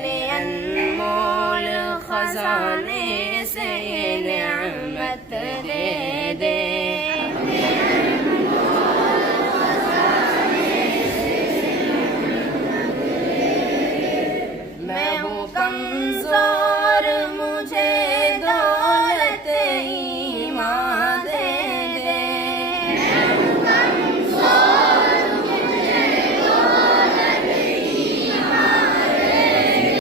अपने अनमोल खजाने से ये नेमत दे दे। मैं हूँ कमज़ोर